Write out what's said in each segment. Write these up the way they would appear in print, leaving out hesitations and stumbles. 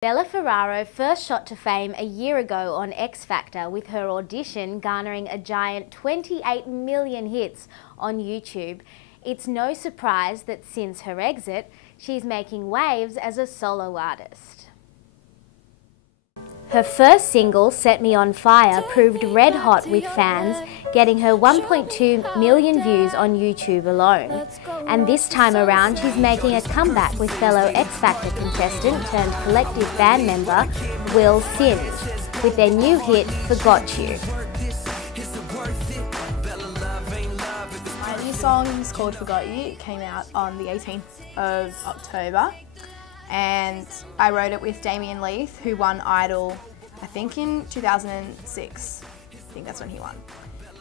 Bella Ferraro first shot to fame a year ago on X Factor, with her audition garnering a giant 28 million hits on YouTube. It's no surprise that since her exit, she's making waves as a solo artist. Her first single, Set Me On Fire, proved red hot with fans, getting her 1.2 million views on YouTube alone. And this time around, she's making a comeback with fellow X Factor contestant turned collective band member, Will Sims, with their new hit, Forgot You. My new song is called Forgot You. It came out on the 18th of October. And I wrote it with Damien Leith, who won Idol, I think in 2006. I think that's when he won.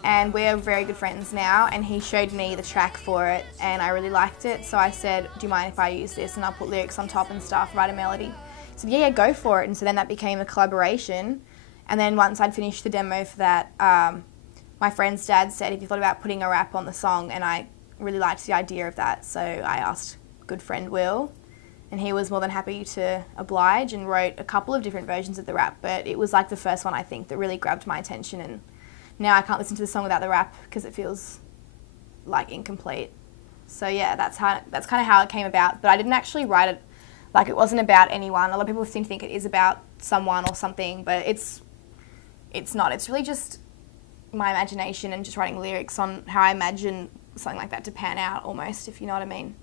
And we're very good friends now, and he showed me the track for it and I really liked it, so I said, do you mind if I use this and I'll put lyrics on top and stuff, write a melody. He said, yeah, go for it. And so then that became a collaboration. And then once I'd finished the demo for that, my friend's dad said, have you thought about putting a rap on the song? And I really liked the idea of that, so I asked good friend Will, and he was more than happy to oblige and wrote a couple of different versions of the rap, but it was like the first one, I think, that really grabbed my attention, and now I can't listen to the song without the rap because it feels like incomplete. So yeah, that's kind of how it came about, but I didn't actually write it, like it wasn't about anyone. A lot of people seem to think it is about someone or something, but it's not. It's really just my imagination and just writing lyrics on how I imagine something like that to pan out almost, if you know what I mean.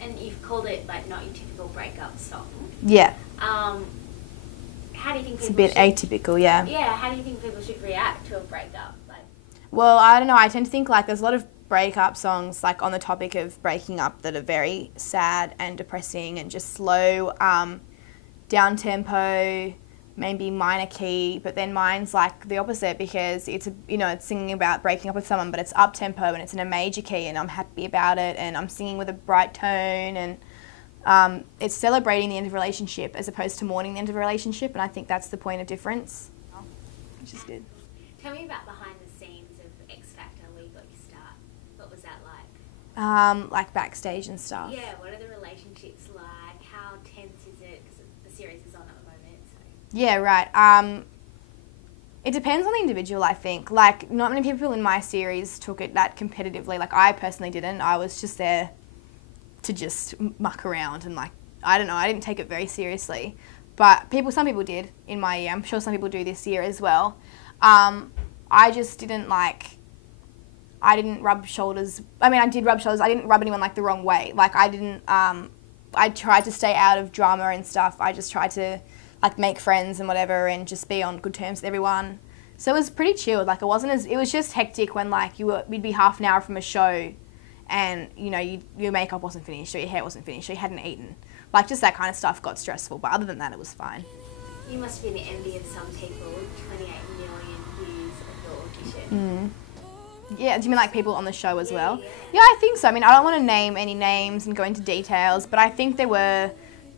And you've called it like not your typical breakup song. Yeah. How do you think it's a bit atypical, yeah. Yeah, how do you think people should react to a breakup? Well, I don't know, I tend to think like there's a lot of breakup songs like on the topic of breaking up that are very sad and depressing and just slow, down tempo, maybe minor key, but then mine's like the opposite because it's it's singing about breaking up with someone, but it's up tempo and it's in a major key and I'm happy about it and I'm singing with a bright tone, and it's celebrating the end of a relationship as opposed to mourning the end of a relationship, and I think that's the point of difference, which is good. Tell me about behind the scenes of X Factor, where you got your start. What was that like? Like backstage and stuff. Yeah, what are the relationships like? How tense is it? Because the series is on at the moment. So. Yeah, right. It depends on the individual, I think. Like, not many people in my series took it that competitively. Like, I personally didn't. I was just there to just muck around and, like, I don't know, I didn't take it very seriously. But some people did in my year. I'm sure some people do this year as well. I just didn't, like, I didn't rub shoulders. I mean, I did rub shoulders. I didn't rub anyone, like, the wrong way. Like, I didn't, I tried to stay out of drama and stuff. I just tried to, like, make friends and whatever and just be on good terms with everyone. So it was pretty chilled. Like, it was just hectic when, like, we'd be half an hour from a show and, you know, your makeup wasn't finished or your hair wasn't finished or you hadn't eaten. Like, just that kind of stuff got stressful, but other than that, it was fine. You must be the envy of some people, 28 million views of your audition. Yeah, do you mean like people on the show as well? Yeah, I think so. I mean, I don't want to name any names and go into details, but I think there were,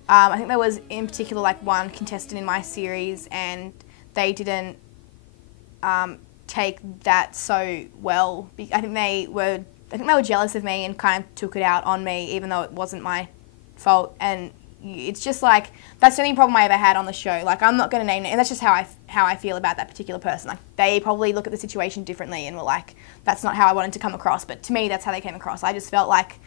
I think there was in particular like one contestant in my series and they didn't take that so well. I think they were jealous of me and kind of took it out on me, even though it wasn't my fault. And it's just like, that's the only problem I ever had on the show. Like, I'm not going to name it, and that's just how I feel about that particular person. Like, they probably look at the situation differently and were like, that's not how I wanted to come across, but to me, that's how they came across. I just felt like,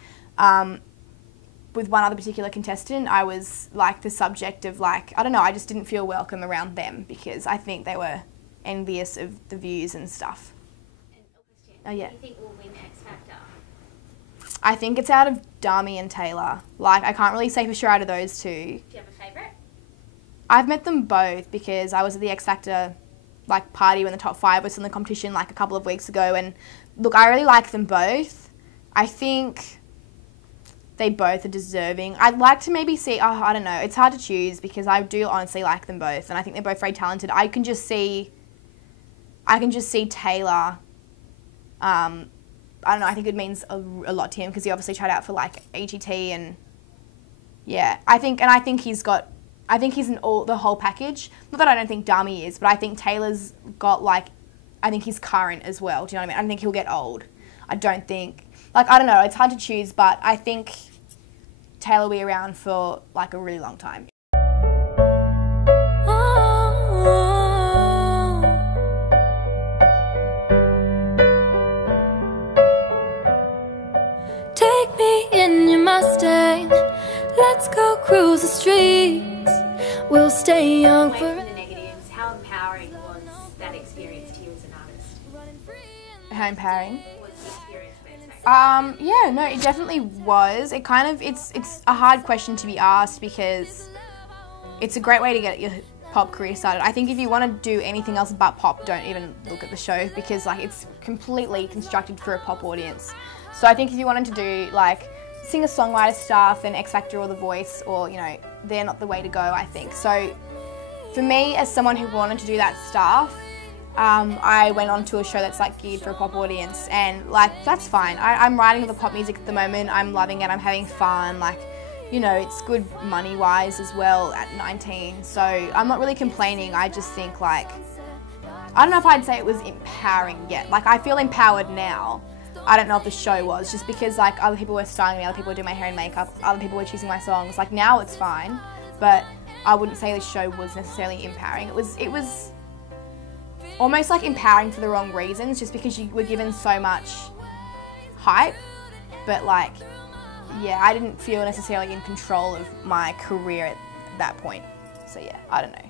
with one other particular contestant, I was like the subject of like, I don't know, I just didn't feel welcome around them because I think they were envious of the views and stuff. Oh yeah. Who do you think will win X Factor? I think it's out of Dami and Taylor. Like, I can't really say for sure out of those two. Do you have a favourite? I've met them both because I was at the X Factor like party when the top 5 was in the competition like a couple of weeks ago, and look, I really like them both. I think they both are deserving. I'd like to maybe see, I don't know, it's hard to choose because I do honestly like them both and I think they're both very talented. I can just see Taylor, I don't know, I think it means a lot to him because he obviously tried out for like AGT and yeah, I think he's in the whole package. Not that I don't think Dami is, but I think Taylor's got like, I think he's current as well, do you know what I mean? I don't think he'll get old. I don't think, like, I don't know, it's hard to choose, but I think Taylor will be around for like a really long time. we'll stay young Away for. from the negatives, how empowering was that experience to you as an artist? How empowering. What was the experience been? Yeah, no, it definitely was. It kind of, it's a hard question to be asked because it's a great way to get your pop career started. I think if you want to do anything else but pop, don't even look at the show because like it's completely constructed for a pop audience. So I think if you wanted to do like singer-songwriter stuff and X Factor or The Voice, or you know, they're not the way to go, I think. So for me, as someone who wanted to do that stuff, I went on to a show that's like geared for a pop audience, and like that's fine. I'm writing the pop music at the moment. I'm loving it. I'm having fun. Like, you know, it's good money-wise as well at 19. So I'm not really complaining. I just think like, I don't know if I'd say it was empowering yet. Like I feel empowered now. I don't know if the show was, just because like other people were styling me, other people were doing my hair and makeup, other people were choosing my songs. Like now it's fine, but I wouldn't say the show was necessarily empowering. It was almost like empowering for the wrong reasons, just because you were given so much hype, but like, yeah, I didn't feel necessarily in control of my career at that point. So yeah, I don't know.